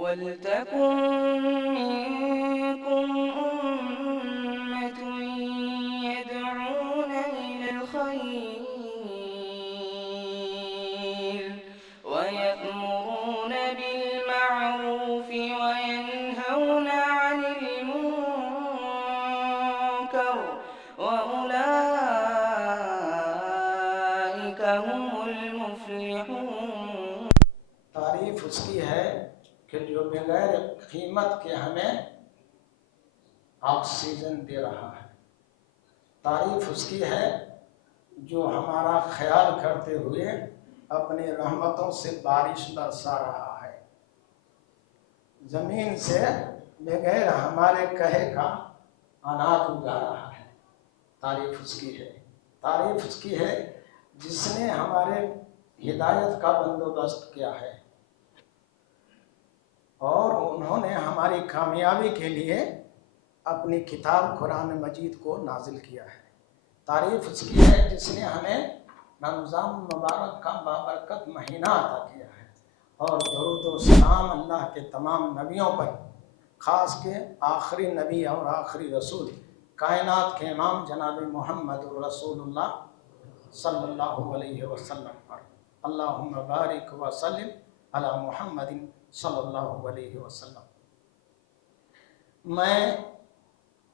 وَلْتَكُن مِّنكُمْ أُمَّةٌ يَدْعُونَ إِلَى الْخَيْرِ وَيَأْمُرُونَ بِالْمَعْرُوفِ وَيَنْهَوْنَ عَنِ الْمُنكَرِ وَأُولَٰئِكَ هُمُ الْمُفْلِحُونَ۔ تعریف اس کی ہے کہ جو بغیر قیمت کے ہمیں آکسیجن دے رہا ہے۔ تعریف اس کی ہے جو ہمارا خیال کرتے ہوئے اپنی رحمتوں سے بارش برسا رہا ہے، زمین سے بغیر ہمارے کہے کا اناج اگا رہا ہے۔ تعریف اس کی ہے۔ تعریف اس کی ہے جس نے ہمارے ہدایت کا بندوبست کیا ہے اور انہوں نے ہماری کامیابی کے لیے اپنی کتاب قرآن مجید کو نازل کیا ہے۔ تعریف اس کی ہے جس نے ہمیں رمضان مبارک کا بابرکت مہینہ عطا کیا ہے، اور درود و سلام اللہ کے تمام نبیوں پر، خاص کے آخری نبی اور آخری رسول کائنات کے امام جناب محمد رسول اللہ صلی اللہ علیہ وسلم پر۔ اللہم بارک وسلم علی محمد صلی اللہ علیہ وسلم۔ میں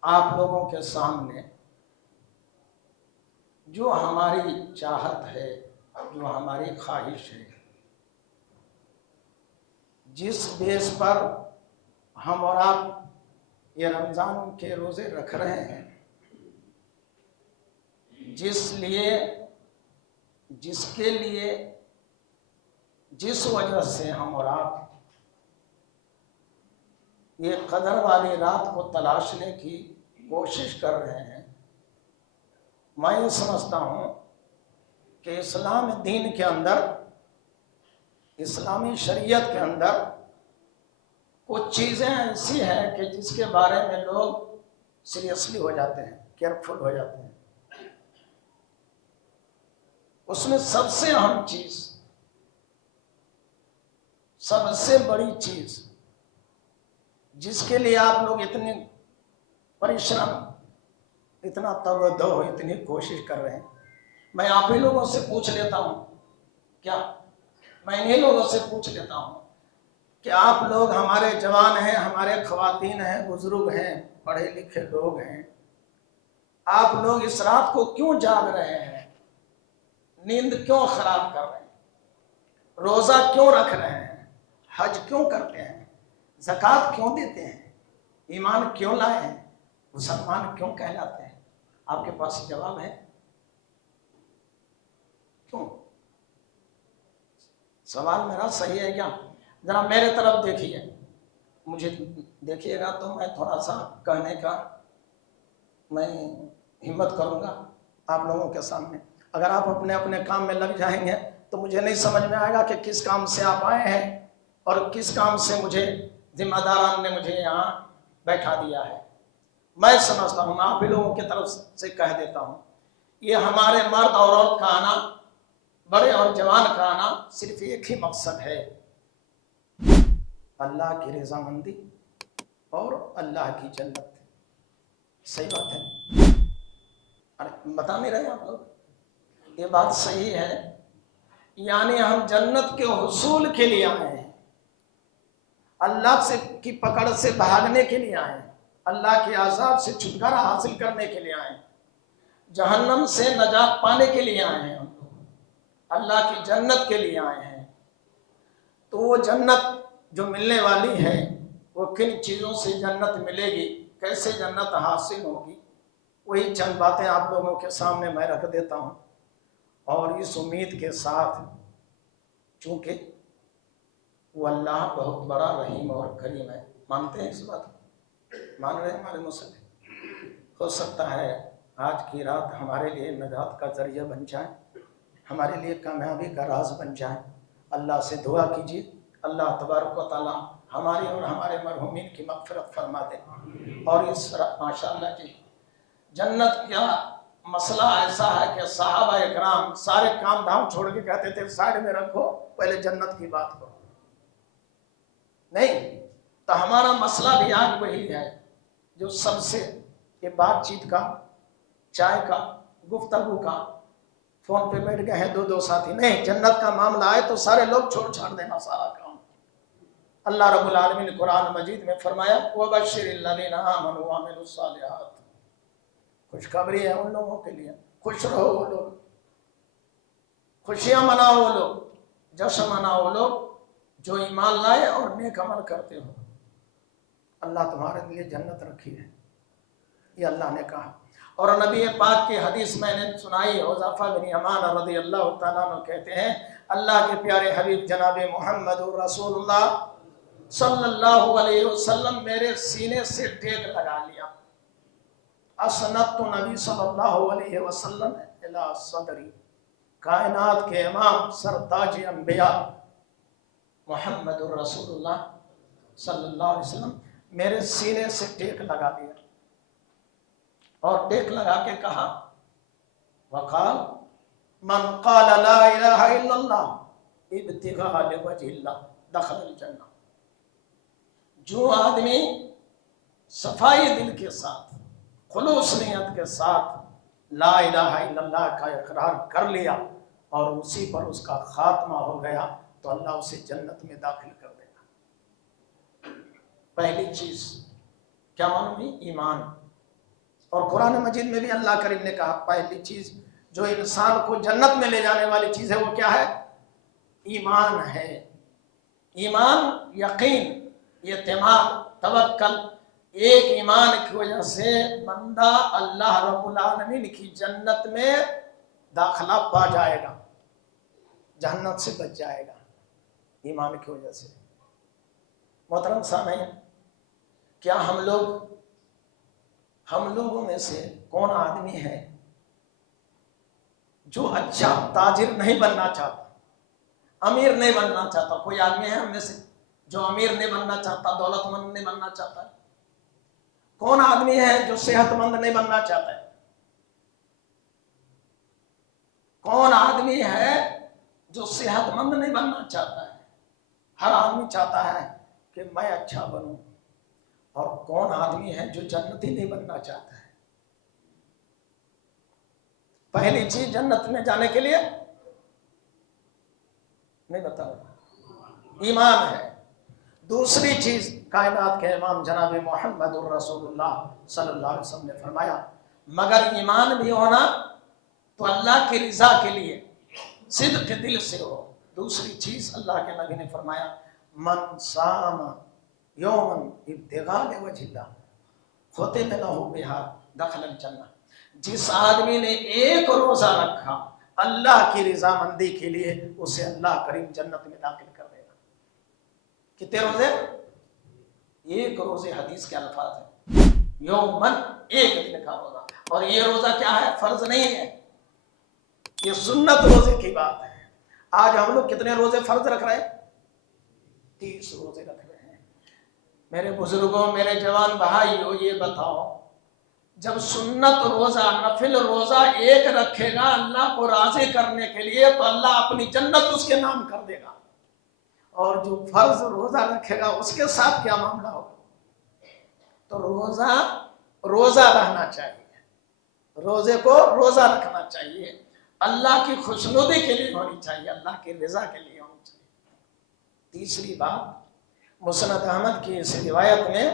آپ لوگوں کے سامنے جو ہماری چاہت ہے، جو ہماری خواہش ہے، جس بیس پر ہم اور آپ یہ رمضان کے روزے رکھ رہے ہیں، جس کے لیے جس وجہ سے ہم اور آپ یہ قدر والی رات کو تلاشنے کی کوشش کر رہے ہیں، میں یہ سمجھتا ہوں کہ اسلام دین کے اندر، اسلامی شریعت کے اندر کچھ چیزیں ایسی ہیں کہ جس کے بارے میں لوگ سیریسلی ہو جاتے ہیں، کیئرفل ہو جاتے ہیں۔ اس میں سب سے اہم چیز، سب سے بڑی چیز جس کے لیے آپ لوگ اتنے پریشان، اتنا توجہ، اتنی کوشش کر رہے ہیں، میں آپ ہی لوگوں سے پوچھ لیتا ہوں، میں انہی لوگوں سے پوچھ لیتا ہوں کہ آپ لوگ ہمارے جوان ہیں، ہمارے خواتین ہیں، بزرگ ہیں، پڑھے لکھے لوگ ہیں، آپ لوگ اس رات کو کیوں جاگ رہے ہیں؟ نیند کیوں خراب کر رہے ہیں؟ روزہ کیوں رکھ رہے ہیں؟ حج کیوں کرتے ہیں؟ زکوٰۃ کیوں دیتے ہیں؟ ایمان کیوں لائے ہیں؟ مسلمان کیوں کہلاتے ہیں؟ آپ کے پاس جواب ہے؟ کیوں؟ سوال میرا صحیح ہے کیا؟ ذرا میرے طرف دیکھیے، مجھے دیکھیے گا تو میں تھوڑا سا کہنے کا میں ہمت کروں گا آپ لوگوں کے سامنے۔ اگر آپ اپنے اپنے کام میں لگ جائیں گے تو مجھے نہیں سمجھ میں آئے گا کہ کس کام سے آپ آئے ہیں اور کس کام سے مجھے ذمہ داران نے مجھے یہاں بیٹھا دیا ہے۔ میں سمجھتا ہوں، آپ ہی لوگوں کی طرف سے کہہ دیتا ہوں، یہ ہمارے مرد اور عورت کا آنا، بڑے اور جوان کا آنا، صرف ایک ہی مقصد ہے، اللہ کی رضامندی اور اللہ کی جنت۔ صحیح بات ہے؟ بتا نہیں رہے آپ لوگ؟ یہ بات صحیح ہے، یعنی ہم جنت کے حصول کے لیے آئے ہیں، اللہ کی پکڑ سے بھاگنے کے لیے آئے ہیں، اللہ کے عذاب سے چھٹکارا حاصل کرنے کے لیے آئے ہیں، جہنم سے نجات پانے کے لیے آئے ہیں، ہم لوگ اللہ کی جنت کے لیے آئے ہیں۔ تو وہ جنت جو ملنے والی ہے، وہ کن چیزوں سے جنت ملے گی، کیسے جنت حاصل ہوگی، وہی چند باتیں آپ لوگوں کے سامنے میں رکھ دیتا ہوں، اور اس امید کے ساتھ، چونکہ وہ اللہ بہت بڑا رحیم اور کریم ہے، مانتے ہیں اس بات کو؟ مان رہے ہیں ہمارے مسلم؟ ہو سکتا ہے آج کی رات ہمارے لیے نجات کا ذریعہ بن جائے، ہمارے لیے کامیابی کا راز بن جائے۔ اللہ سے دعا کیجیے، اللہ تبارک و تعالی ہماری اور ہمارے مرحومین کی مغفرت فرما دے۔ اور اس ماشاءاللہ جی، جنت کا مسئلہ ایسا ہے کہ صحابہ اکرام سارے کام دھام چھوڑ کے کہتے تھے سائڈ میں رکھو، پہلے جنت کی بات کرو۔ نہیں، تو ہمارا مسئلہ بھی آج وہی ہے جو سب سے یہ بات چیت کا، چائے کا، گفتگو کا، فون پہ بیٹھ گئے ہیں دو ساتھی، نہیں، جنت کا معاملہ آئے تو سارے لوگ چھوڑ چھاڑ دینا سارا کام۔ اللہ رب العالمین نے قرآن مجید میں فرمایا وَبَشِّرِ الَّذِينَ آمَنُوا وَعَمِلُوا الصَّالِحَاتِ، خوشخبری ہے ان لوگوں کے لیے، خوش رہو وہ لوگ، خوشیاں مناؤ وہ لوگ، جشن مناؤ وہ لوگ جو ایمان لائے اور نیک عمل کرتے ہو، اللہ تمہارے لیے جنت رکھی ہے، یہ اللہ نے کہا۔ اور نبی پاک کی حدیث میں نے سنائی، حذیفہ بن یمان رضی اللہ تعالیٰ عنہ کہتے ہیں اللہ کے پیارے حبیب جناب محمد رسول اللہ صلی اللہ علیہ وسلم میرے سینے سے ٹیک لگا لیا، اسندت نبی صلی اللہ علیہ وسلم الی صدری، کائنات کے امام سرتاج انبیاء محمد رسول اللہ صلی اللہ علیہ وسلم میرے سینے سے ٹیک لگا دیا اور ٹیک لگا کے کہا وقال من قال لا الہ الا اللہ ابتغاء لوجہ اللہ دخل الجنہ، جو آدمی صفائی دل کے ساتھ، خلوص نیت کے ساتھ لا الہ الا اللہ کا اقرار کر لیا اور اسی پر اس کا خاتمہ ہو گیا تو اللہ اسے جنت میں داخل کر دے گا۔ پہلی چیز کیا معلوم ہوئی؟ ایمان۔ اور قرآن مجید میں بھی اللہ کریم نے کہا پہلی چیز جو انسان کو جنت میں لے جانے والی چیز ہے وہ کیا ہے؟ ایمان ہے۔ ایمان، یقین، اعتماد، توکل، ایک ایمان کی وجہ سے بندہ اللہ رب العالمین کی جنت میں داخلہ پا جائے گا، جہنم سے بچ جائے گا ایمان کی وجہ سے۔ محترم سامعین، کیا ہم لوگوں میں سے کون آدمی ہے جو اچھا تاجر نہیں بننا چاہتا، امیر نہیں بننا چاہتا؟ کوئی آدمی ہے ہم میں سے جو امیر نہیں بننا چاہتا، دولت مند نہیں بننا چاہتا ہے؟ کون آدمی ہے جو صحت مند نہیں بننا چاہتا ہے؟ کون آدمی ہے جو صحت مند نہیں بننا چاہتا ہے؟ ہر آدمی چاہتا ہے کہ میں اچھا بنوں۔ اور کون آدمی ہے جو جنتی نہیں بننا چاہتا ہے؟ پہلی چیز جنت میں جانے کے لیے نہیں بتاؤ، ایمان ہے۔ دوسری چیز کائنات کے امام جناب محمد الرسول اللہ صلی اللہ علیہ وسلم نے فرمایا مگر ایمان بھی ہونا تو اللہ کی رضا کے لیے صدق دل سے ہو۔ دوسری چیز اللہ کے نبی نے فرمایا من صام یومن ابتغاء لوجہ اللہ ختم لہ بہا دخل الجنہ، جس آدمی نے ایک روزہ رکھا اللہ کی رضامندی کے لیے اسے اللہ کریم جنت میں داخل کر دے گا۔ کتنے روزے؟ ایک روزے، حدیث کے الفاظ ہیں یومن، ایک دن کا روزہ۔ اور یہ روزہ کیا ہے؟ فرض نہیں ہے، یہ سنت روزے کی بات ہے۔ آج ہم لوگ کتنے روزے فرض رکھ رہے ہیں؟ 30 روزے رکھ رہے ہیں۔ میرے بزرگوں، میرے جوان بھائیو، یہ بتاؤ جب سنت روزہ، نفل روزہ ایک رکھے گا اللہ کو راضی کرنے کے لیے تو اللہ اپنی جنت اس کے نام کر دے گا، اور جو فرض روزہ رکھے گا اس کے ساتھ کیا معاملہ ہوگا؟ تو روزہ رہنا چاہیے، روزے کو روزہ رکھنا چاہیے، اللہ کی خوشنودی کے لیے ہونی چاہیے، اللہ کی رضا کے لیے ہونی چاہیے۔ تیسری بات، مسند احمد کی اس روایت میں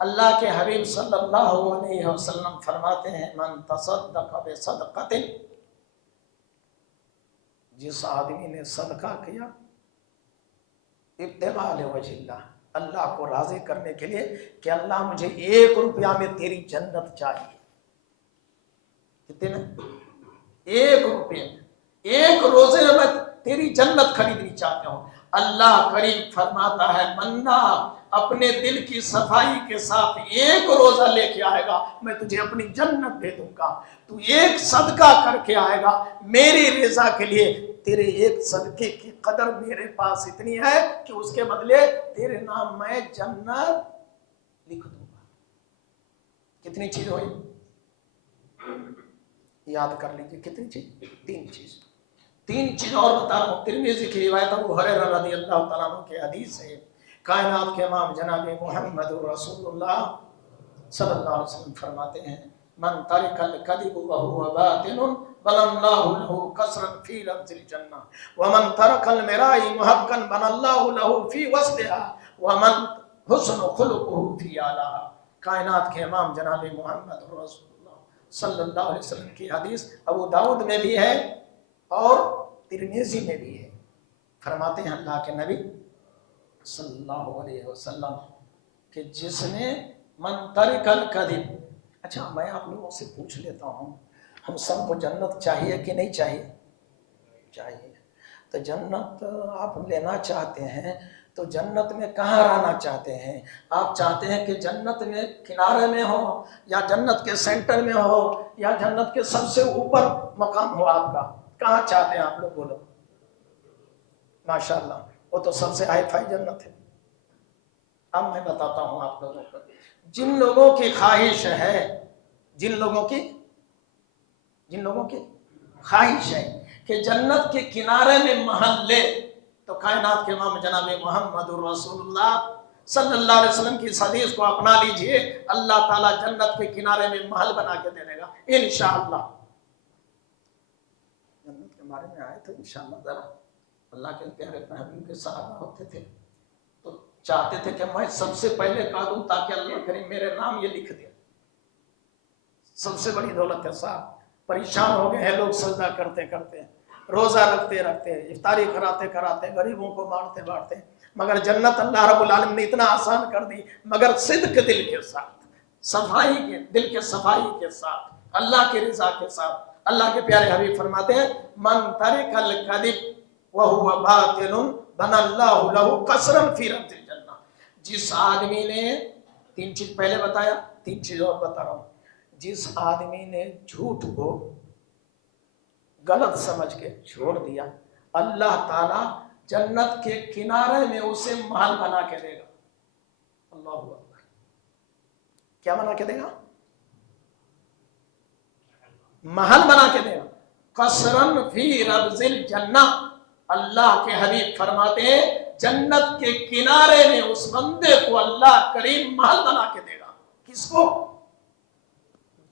اللہ کے حبیب صلی اللہ علیہ وسلم فرماتے ہیں من تصدق بصدقۃ، جس آدمی نے صدقہ کیا ابتغاء لوجہ اللہ، اللہ کو راضی کرنے کے لیے کہ اللہ مجھے 1 روپیہ میں تیری جنت چاہیے، کتنے میں؟ 1 روپیہ میں، 1 روزے میں تیری جنت خریدنی چاہتے ہوں۔ اللہ کریم فرماتا ہے بندہ اپنے دل کی صفائی کے ساتھ 1 روزہ لے کے آئے گا میں تجھے اپنی جنت دے دوں گا۔ تو 1 صدقہ کر کے آئے گا میری رضا کے لیے، تیرے 1 صدقے کی قدر میرے پاس اتنی ہے کہ اس کے بدلے تیرے نام میں جنت لکھ دوں گا۔ کتنی چیز ہوئی؟ یاد کر لیجیے کتنی چیز؟ 3 چیز۔ 3 چیز اور بتا رہا ہوں۔ ترمذی کی روایت ابو ہریرہ رضی اللہ تعالیٰ عنہ کی حدیث ہے کائنات کے امام جناب محمد رسول اللہ صلی اللہ علیہ وسلم فرماتے ہیں من ترک الکذب وهو باطل بنى الله له قصرا في ربض الجنہ ومن ترک المراء محقا بنى الله له في وسطها ومن حسن خلقه في اعلاها۔ کائنات کے امام جناب محمد رسول اللہ صلی اللہ علیہ وسلم کی حدیث ابو داؤد میں بھی ہے اور ترمذی میں بھی ہے۔ فرماتے ہیں اللہ کے نبی صلی اللہ علیہ وسلم کہ جس نے من ترک الکذب، اچھا میں آپ لوگوں سے پوچھ لیتا ہوں، ہم سب کو جنت چاہیے کہ نہیں چاہیے؟ چاہیے۔ تو جنت آپ لینا چاہتے ہیں تو جنت میں کہاں رہنا چاہتے ہیں؟ آپ چاہتے ہیں کہ جنت میں کنارے میں ہو یا جنت کے سینٹر میں ہو یا جنت کے سب سے اوپر مقام ہو آپ کا؟ کہاں چاہتے ہیں آپ لوگ؟ بولو۔ ماشاءاللہ وہ تو سب سے ہائی فائی جنت ہے۔ اب میں بتاتا ہوں آپ لوگوں کو، جن لوگوں کی خواہش ہے، جن لوگوں کی خواہش ہے کہ جنت کے کنارے میں محل لے، تو کائنات کے امام جناب محمد رسول اللہ صلی اللہ علیہ وسلم کی اس حدیث کو اپنا لیجئے، اللہ تعالیٰ جنت کے کنارے میں محل بنا کے دے دے گا انشاءاللہ۔ جنت کے بارے میں آئے تو انشاءاللہ ذرا اللہ کے پیارے حبیب کے صحابہ ہوتے تھے تو چاہتے تھے کہ میں سب سے پہلے کہہ دوں تاکہ اللہ کریم میرے نام یہ لکھ دے۔ سب سے بڑی دولت ہے صاحب۔ پریشان ہو گئے ہیں لوگ سجدہ کرتے کرتے، روزہ رکھتے رکھتے، افطاری کراتے کراتے، غریبوں کو بانٹتے بانٹتے، مگر جنت اللہ رب العالمین نے اتنا آسان کر دی، مگر صدق دل کے ساتھ، صفائی کے دل کے صفائی کے ساتھ، اللہ کی رضا کے ساتھ۔ اللہ کے پیارے حبیب فرماتے ہیں من ترک الکذب وهو باطل بنى الله له قصرا في ربض الجنہ۔ جس آدمی نے، تین چیز پہلے بتایا، تین چیز اور بتا رہا ہوں، جس آدمی نے جھوٹ کو غلط سمجھ کے چھوڑ دیا، اللہ تعالیٰ جنت کے کنارے میں اسے محل بنا کے دے گا۔ اللہ اکبر، کیا بنا کے دے گا؟ محل بنا کے دے گا۔ قصرن فی ربض الجنہ، اللہ کے حبیب فرماتے ہیں جنت کے کنارے میں اس بندے کو اللہ کریم محل بنا کے دے گا۔ کس کو؟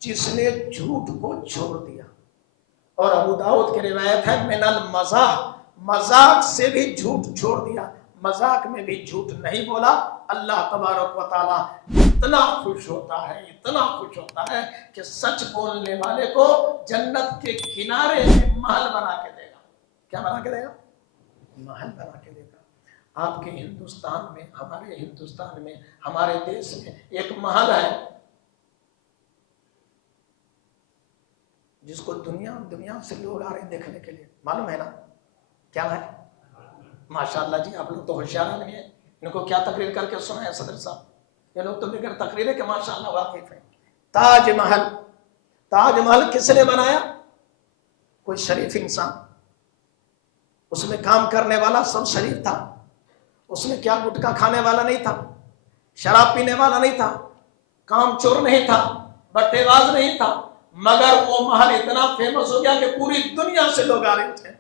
جس نے جھوٹ کو چھوڑ دیا۔ اور ابو داؤد کی روایت ہے من المزاح، مذاق سے بھی جھوٹ چھوڑ دیا، مذاق میں بھی جھوٹ نہیں بولا، اللہ تبارک و تعالی اتنا خوش ہوتا ہے، اتنا خوش ہوتا ہے کہ سچ بولنے والے کو جنت کے کنارے میں محل بنا کے دے گا۔ کیا بنا کے دے گا؟ محل بنا کے دے گا۔ آپ کے ہندوستان میں، ہمارے ہندوستان میں، ہمارے دیش میں ایک محل ہے جس کو دنیا سے لوگ آ رہے ہیں دیکھنے کے لیے، معلوم ہے نا کیا ہے؟ ماشاءاللہ جی، آپ لوگ تو ہوشیار آدمی ہیں، ان کو کیا تقریر کر کے سنا ہے صدر صاحب؟ یہ لوگ تو بغیر تقریر ہے کہ ماشاءاللہ واقف ہیں۔ تاج محل، تاج محل کس نے بنایا؟ کوئی شریف انسان، اس میں کام کرنے والا سب شریف تھا، اس میں کیا گٹکا کھانے والا نہیں تھا، شراب پینے والا نہیں تھا، کام چور نہیں تھا، بٹے باز نہیں تھا، مگر وہ محل اتنا فیمس ہو گیا کہ پوری دنیا سے لوگ آ رہے تھے،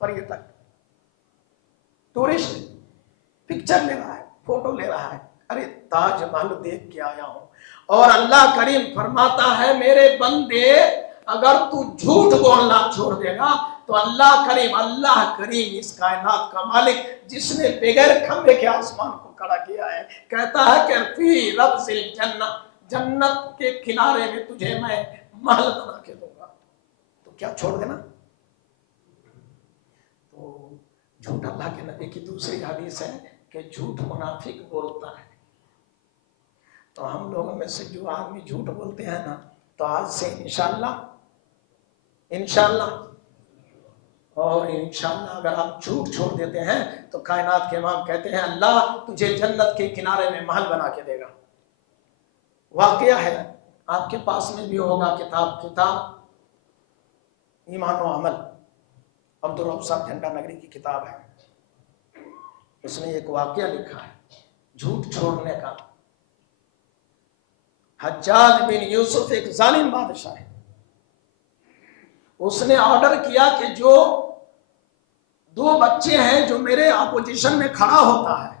پر یہ تک ٹورسٹ پکچر لے رہا ہے، فوٹو لے رہا ہے، ارے تاج محل دیکھ کے آیا ہوں۔ اور اللہ کریم فرماتا ہے میرے بندے اگر تو جھوٹ بولنا چھوڑ دے گا تو اللہ کریم اس کائنات کا مالک جس نے بغیر کھمبے کے آسمان کو کھڑا کیا ہے، کہتا ہے کہ فی ربض الجنہ، جنت کے کنارے میں تجھے میں محل بنا کے دوں گا، تو کیا چھوڑ دینا؟ تو جھوٹ، اللہ کے نبی کی دوسری حدیث ہے کہ جھوٹ منافق بولتا ہے۔ تو ہم لوگوں میں سے جو آدمی جھوٹ بولتے ہیں نا، تو آج سے انشاءاللہ اور انشاءاللہ اگر آپ جھوٹ چھوڑ دیتے ہیں تو کائنات کے امام کہتے ہیں اللہ تجھے جنت کے کنارے میں محل بنا کے دے گا۔ واقعہ ہے، آپ کے پاس میں بھی ہوگا کتاب ایمان و عمل، عبدالرب صاحب جھنڈا نگری کی کتاب ہے، اس نے ایک واقعہ لکھا ہے جھوٹ چھوڑنے کا۔ حجاج بن یوسف ایک ظالم بادشاہ ہے، اس نے آرڈر کیا کہ جو 2 بچے ہیں جو میرے اپوزیشن میں کھڑا ہوتا ہے،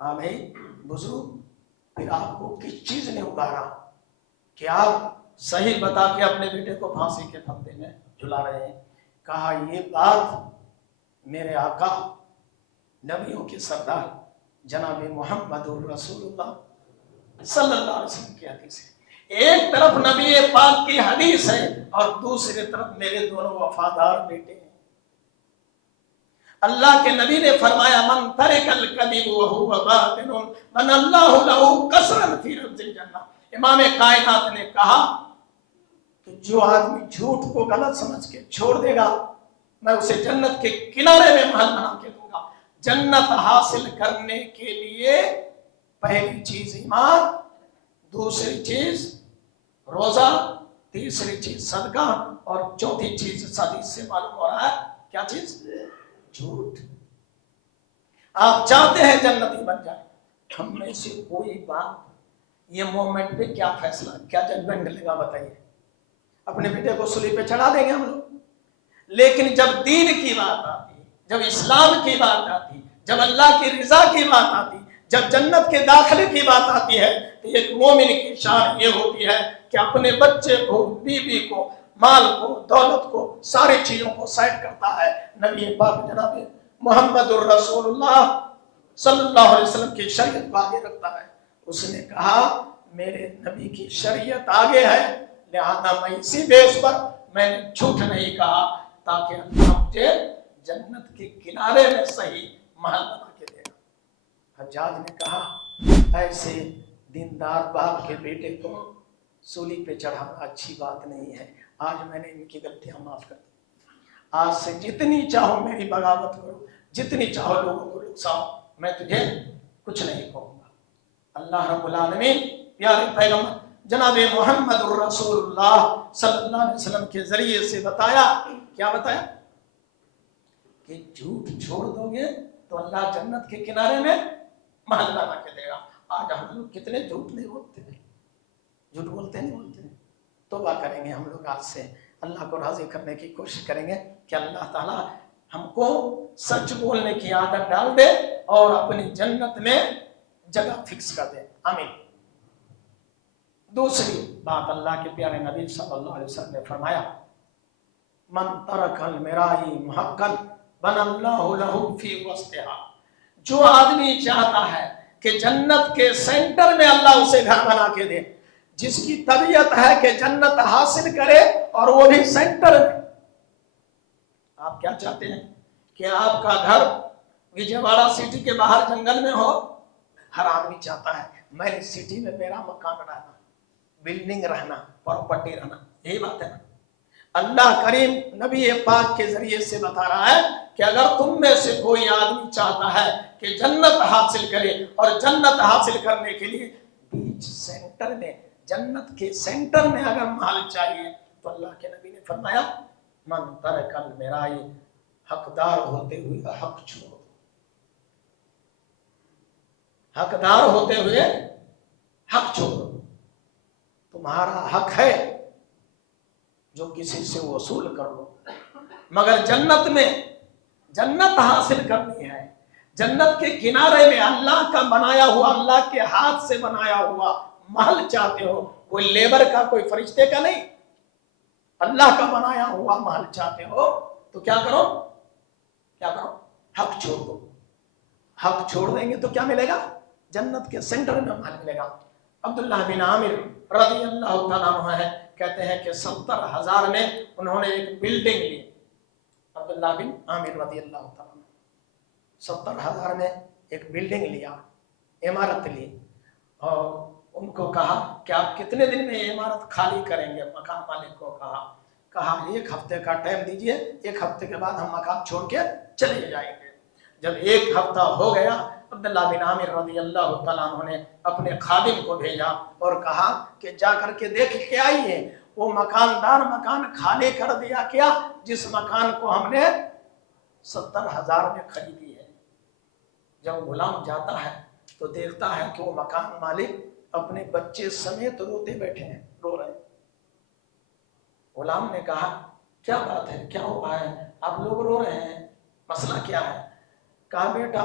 کہا بھائی بزرگ پھر آپ کو کس چیز نے ابھارا کہ آپ صحیح بتا کے اپنے بیٹے کو پھانسی کے پھندے میں جھلا رہے ہیں؟ کہا یہ بات میرے آقا نبیوں کے سردار جناب محمد رسول اللہ صلی اللہ علیہ وسلم کی حدیث ہے. ایک طرف نبی پاک کی حدیث ہے اور دوسری طرف میرے دونوں وفادار بیٹے ہیں. اللہ کے نبی نے فرمایا من ترک الکذب وهو باطن من اللہ له قصرا فی ربض الجنہ. امام کائنات نے کہا کہ جو آدمی جھوٹ کو غلط سمجھ کے چھوڑ دے گا میں اسے جنت کے کنارے میں محل بنا کے دوں گا. جنت حاصل کرنے کے لیے پہلی چیز ایمان، دوسری چیز روزہ، تیسری چیز صدقہ اور چوتھی چیز حدیث سے معلوم ہو رہا ہے کیا چیز؟ جھوٹ. آپ چاہتے ہیں جنتی بن جائے، ہم میں سے کوئی بات یہ مومنٹ پہ کیا فیصلہ کیا ججمنٹ لے گا بتائیے؟ اپنے بیٹے کو سلی پہ چڑھا دیں گے ہم لوگ. لیکن جب دین کی بات آتی، جب اسلام کی بات آتی، جب اللہ کی رضا کی بات آتی، جب جنت کے داخلے کی بات آتی ہے تو ایک مومن کی شان یہ ہوتی ہے کہ اپنے بچے کو، بیوی کو، مال کو، دولت کو، ساری چیزوں کو سائڈ کرتا ہے. نبی پاک جناب محمد الرسول اللہ صلی اللہ علیہ وسلم کی شریعت کو آگے رکھتا ہے. اس نے کہا میرے نبی کی شریعت آگے ہے لہذا میں اسی بیس پر میں نے جھوٹ نہیں کہا تاکہ اللہ مجھے جنت کے کنارے میں صحیح محل بنا کے دے گا. حجاج نے کہا ایسے دیندار باپ کے بیٹے کو سولی پہ چڑھانا اچھی بات نہیں ہے. آج میں نے ان کی غلطیاں معاف کر دی. آج سے جتنی چاہو میری بغاوت کرو، جتنی چاہو لوگوں کو رکساؤ، میں تجھے کچھ نہیں کہوں گا. اللہ رب العالمین پیارے پیغمبر جناب محمد الرسول اللہ صلی اللہ علیہ وسلم کے ذریعے سے بتایا. کیا بتایا؟ کہ جھوٹ چھوڑ دو گے تو اللہ جنت کے کنارے میں محل بنا کے دے گا. آج ہم لوگ کتنے جھوٹ نہیں بولتے ہیں، جھوٹ بولتے نہیں بولتے ہیں. توبہ کریں گے ہم لوگ آج سے، اللہ کو راضی کرنے کی کوشش کریں گے کہ اللہ تعالی ہم کو سچ بولنے کی عادت ڈال دے اور اپنی جنت میں جگہ فکس کر دے. آمین. دوسری بات اللہ کے پیارے نبی صلی اللہ علیہ وسلم نے فرمایا من ترک المرائی محقا بن اللہ لہ فی وسطها. جو آدمی چاہتا ہے کہ جنت کے سینٹر میں اللہ اسے گھر بنا کے دے، جس کی طبیعت ہے کہ جنت حاصل کرے اور وہ بھی سینٹر میں. آپ کیا چاہتے ہیں کہ آپ کا گھر وجے واڑہ سٹی کے باہر جنگل میں ہو؟ ہر آدمی چاہتا ہے میں نے سٹی میں میرا مکان رہنا، بلڈنگ رہنا، پراپرٹی رہنا. یہی بات ہے نا. اللہ کریم نبی پاک کے ذریعے سے بتا رہا ہے کہ اگر تم میں سے کوئی آدمی چاہتا ہے کہ جنت حاصل کرے اور جنت حاصل کرنے کے لیے بیچ سینٹر میں، جنت کے سینٹر میں اگر محل چاہیے تو اللہ کے نبی نے فرمایا من ترک المرائی، حقدار ہوتے ہوئے حق چھوڑ. حقدار ہوتے ہوئے حق چھوڑو. تمہارا حق ہے جو کسی سے وصول کر لو، مگر جنت میں جنت حاصل کرنی ہے. جنت کے کنارے میں اللہ کا بنایا ہوا، اللہ کے ہاتھ سے بنایا ہوا محل چاہتے ہو، کوئی لیبر کا، کوئی فرشتے کا نہیں، اللہ کا بنایا ہوا محل چاہتے ہو تو کیا کرو؟ کیا کرو؟ حق چھوڑ دو. حق چھوڑ دیں گے تو کیا ملے گا؟ جنت کے سینٹر میں محل ملے گا. عبداللہ بن عامر رضی اللہ تعالیٰ عنہ ہے، کہتے ہیں کہ 70,000 میں انہوں نے ایک بلڈنگ لی. عبداللہ بن عامر رضی اللہ تعالیٰ عنہ 70,000 میں ایک بلڈنگ لیا، عمارت لی، اور ان کو کہا کہ آپ کتنے دن میں یہ عمارت خالی کریں گے؟ مکان مالک کو کہا 1 ہفتے کا ٹائم دیجئے، 1 ہفتے کے بعد ہم مکان چھوڑ کے چلے جائیں گے. جب 1 ہفتہ ہو گیا عبداللہ بن عامر رضی اللہ تعالیٰ عنہ نے اپنے خادم کو بھیجا اور کہا کہ جا کر کے دیکھ کے آئیے وہ مکاندار مکان خالی کر دیا کیا جس مکان کو ہم نے 70,000 میں خریدی ہے. جب غلام جاتا ہے تو دیکھتا ہے کہ وہ مکان مالک اپنے بچے سمیت روتے بیٹھے ہیں، رو رہے ہیں. غلام نے کہا کیا بات ہے، کیا ہوا ہے، آپ لوگ رو رہے ہیں، مسئلہ کیا ہے؟ کہا بیٹا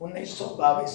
1922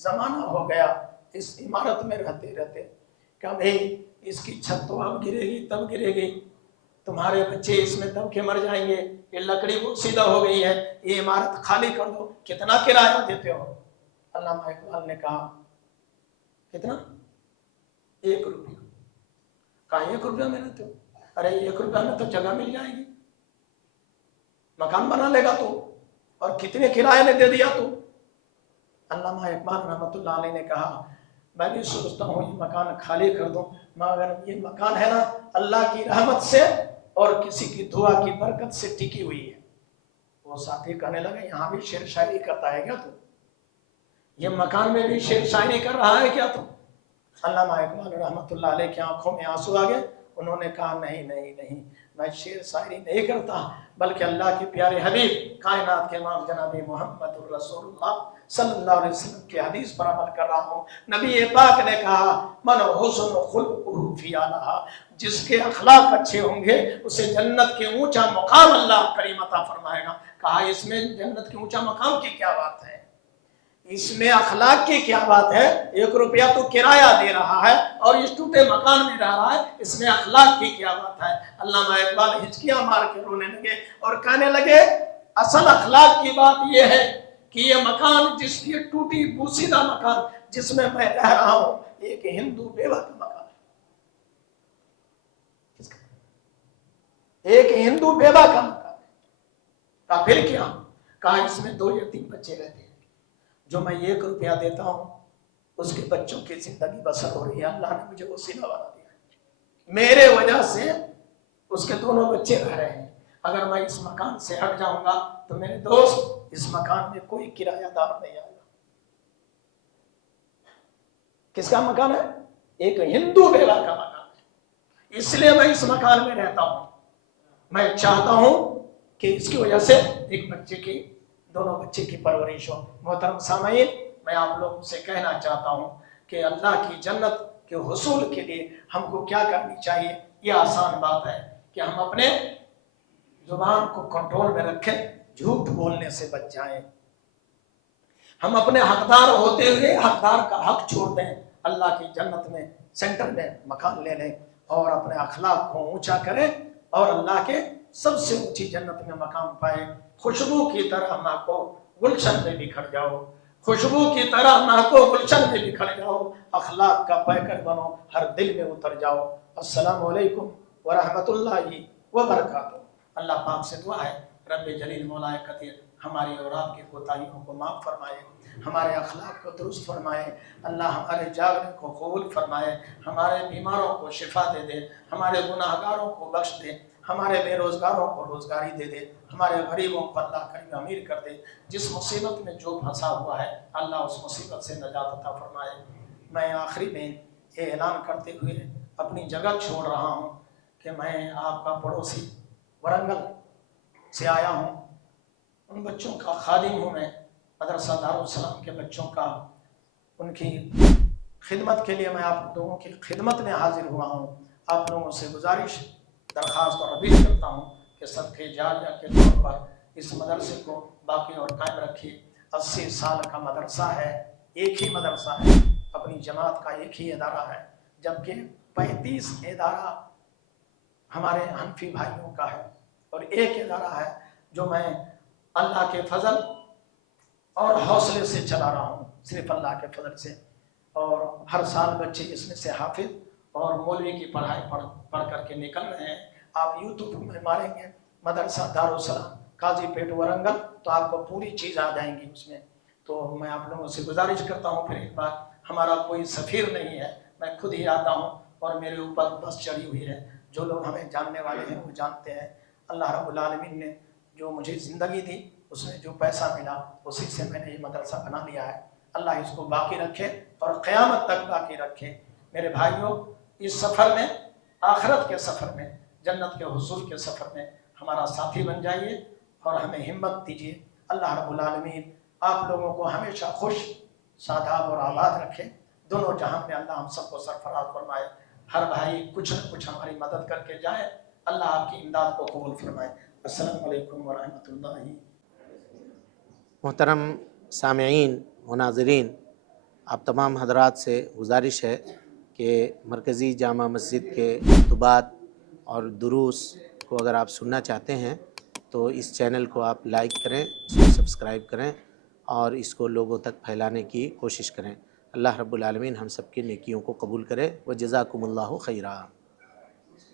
زمانہ ہو گیا اس عمارت میں رہتے رہتے کہ بھئی اس کی چھت تو اب گرے گی تب گرے گی، تمہارے بچے اس میں دب کے مر جائیں گے، یہ لکڑی وہ سیدھا ہو گئی ہے، یہ عمارت خالی کر دو، کتنا کرایہ دیتے ہو؟ علامہ اقبال نے کہا کتنا؟ 1 روپیہ۔ کہا 1 روپیہ میں رہتے ہو؟ ارے 1 روپیہ میں تو جگہ مل جائے گی، مکان بنا لے گا تو، اور کتنے کرایہ نے دے دیا تو؟ علامہ اقبال رحمۃ اللہ علیہ نے کہا میں بھی سوچتا ہوں یہ مکان خالی کر دوں، مگر یہ مکان ہے نا اللہ کی رحمت سے اور کسی کی دعا کی برکت سے ٹکی ہوئی ہے۔ وہ ساتھی کہنے لگے یہاں بھی شعر شاعری کرتا ہے کیا تو؟ یہ مکان میں بھی شعر شاعری کر رہا ہے کیا تو؟ علامہ اقبال رحمۃ اللہ علیہ کی آنکھوں میں آنسو آ گئے، انہوں نے کہا نہیں نہیں نہیں، میں شعر شاعری نہیں کرتا، بلکہ اللہ کے پیارے حبیب کائنات کے امام جناب محمد الرسول اللہ صلی اللہ علیہ وسلم کی حدیث پر عمل کر رہا ہوں۔ نبی پاک نے کہا من حسن خلقہ فی اعلیٰ، جس کے اخلاق اچھے ہوں گے اسے جنت کے اونچا مقام اللہ کریم عطا فرمائے گا۔ کہا اس میں جنت کے اونچا مقام کی کیا بات ہے، اس میں اخلاق کی کیا بات ہے؟ 1 روپیہ تو کرایہ دے رہا ہے اور اس ٹوٹے مکان میں رہ رہا ہے، اس میں اخلاق کی کیا بات ہے؟ علامہ اقبال ہچکیاں مار کے رونے لگے اور کہنے لگے اصل اخلاق کی بات یہ ہے کہ یہ مکان جس کی ٹوٹی بوسیدہ مکان جس میں میں رہ رہا ہوں ایک ہندو بیوہ کا مکان ہے، ایک ہندو بیوہ کا مکان ہے۔ کہا پھر کیا؟ کہا اس میں 2 یتیم بچے رہتے ہیں، جو میں 1 روپیہ دیتا ہوں اس کے بچوں کی زندگی بسر ہو رہی ہے، اللہ نے مجھے وسیلہ بنا دیا ہے، میرے وجہ سے اس کے دونوں بچے رہ رہے ہیں، اگر میں اس مکان سے ہٹ جاؤں گا تو میرے دوست اس مکان میں کوئی کرایہ دار نہیں آئے گا۔ کس کا مکان ہے؟ ایک ہندو بیوہ کا مکان ہے، اس لیے میں اس مکان میں رہتا ہوں، میں چاہتا ہوں کہ اس کی وجہ سے ایک بچے کی دونوں بچے کی پرورش ہو۔ محترم سامعین، میں آپ لوگوں سے کہنا چاہتا ہوں کہ اللہ کی جنت کے حصول کے لیے ہم کو کیا کرنی چاہیے؟ یہ آسان بات ہے کہ ہم اپنے زبان کو کنٹرول میں رکھیں، جھوٹ بولنے سے بچ جائیں، ہم اپنے حقدار ہوتے ہوئے حقدار کا حق چھوڑ دیں، اللہ کی جنت میں سینٹر میں مکان لے لیں اور اپنے اخلاق کو اونچا کریں اور اللہ کے سب سے اونچی جنت میں مقام پائے۔ خوشبو کی طرح مہکو گلشن میں بکھر جاؤ، خوشبو کی طرح مہکو گلشن میں بکھر جاؤ، اخلاق کا پیکر بنو، ہر دل میں اتر جاؤ۔ السلام علیکم ورحمۃ اللہ وبرکاتہ۔ اللہ پاک سے دعا ہے رب جلیل مولا قدیر ہماری اور آپ کی کوتاہیوں کو معاف فرمائے، ہمارے اخلاق کو درست فرمائے، اللہ ہمارے جاگنے کو قبول فرمائے، ہمارے بیماروں کو شفا دے دے، ہمارے گناہگاروں کو بخش دے، ہمارے بے روزگاروں کو روزگاری دے دے، ہمارے غریبوں کو اللہ کریم امیر کر دے، جس مصیبت میں جو پھنسا ہوا ہے اللہ اس مصیبت سے نجات عطا فرمائے۔ میں آخری میں یہ اعلان کرتے ہوئے اپنی جگہ چھوڑ رہا ہوں کہ میں آپ کا پڑوسی ورنگل سے آیا ہوں، ان بچوں کا خادم ہوں، میں مدرسہ دارالسلام کے بچوں کا ان کی خدمت کے لیے میں آپ لوگوں کی خدمت میں حاضر ہوا ہوں۔ آپ لوگوں سے گزارش درخواست اور اپیل کرتا ہوں کہ صدقے جاریہ کے طور پر اس مدرسے کو باقی اور قائم رکھیے۔ 80 سال کا مدرسہ ہے، ایک ہی مدرسہ ہے، اپنی جماعت کا ایک ہی ادارہ ہے، جبکہ 35 ادارہ ہمارے حنفی بھائیوں کا ہے اور ایک ادارہ ہے جو میں اللہ کے فضل اور حوصلے سے چلا رہا ہوں، صرف اللہ کے فضل سے، اور ہر سال بچے اس میں سے حافظ اور مولوی کی پڑھائی پڑھ کر کے نکل رہے ہیں۔ آپ یوٹیوب میں ماریں گے مدرسہ دارالسلام قاضی پیٹ ورنگل تو آپ کو پوری چیز آ جائیں گی اس میں۔ تو میں آپ لوگوں سے گزارش کرتا ہوں پھر ایک بار، ہمارا کوئی سفیر نہیں ہے، میں خود ہی آتا ہوں اور میرے اوپر بس چڑھی ہوئی ہے، جو لوگ ہمیں جاننے والے ہیں وہ جانتے ہیں۔ اللہ رب العالمین نے جو مجھے زندگی دی اس میں جو پیسہ ملا اسی سے میں نے یہ مدرسہ بنا لیا ہے، اللہ اس کو باقی رکھے اور قیامت تک باقی رکھے۔ میرے بھائیوں، اس سفر میں، آخرت کے سفر میں، جنت کے حصول کے سفر میں ہمارا ساتھی بن جائیے اور ہمیں ہمت دیجیے۔ اللہ رب العالمین آپ لوگوں کو ہمیشہ خوش، شاداب اور آباد رکھے، دونوں جہاں میں اللہ ہم سب کو سرفراز فرمائے۔ ہر بھائی کچھ نہ کچھ ہماری مدد کر کے جائے، اللہ آپ کی امداد کو قبول فرمائے۔ السلام علیکم ورحمۃ اللہ۔ محترم سامعین و ناظرین، آپ تمام حضرات سے گزارش ہے کہ مرکزی جامع مسجد کے خطبات اور دروس کو اگر آپ سننا چاہتے ہیں تو اس چینل کو آپ لائک کریں، اس کو سبسکرائب کریں اور اس کو لوگوں تک پھیلانے کی کوشش کریں۔ اللہ رب العالمین ہم سب کی نیکیوں کو قبول کرے، وجزاکم اللہ خیرا۔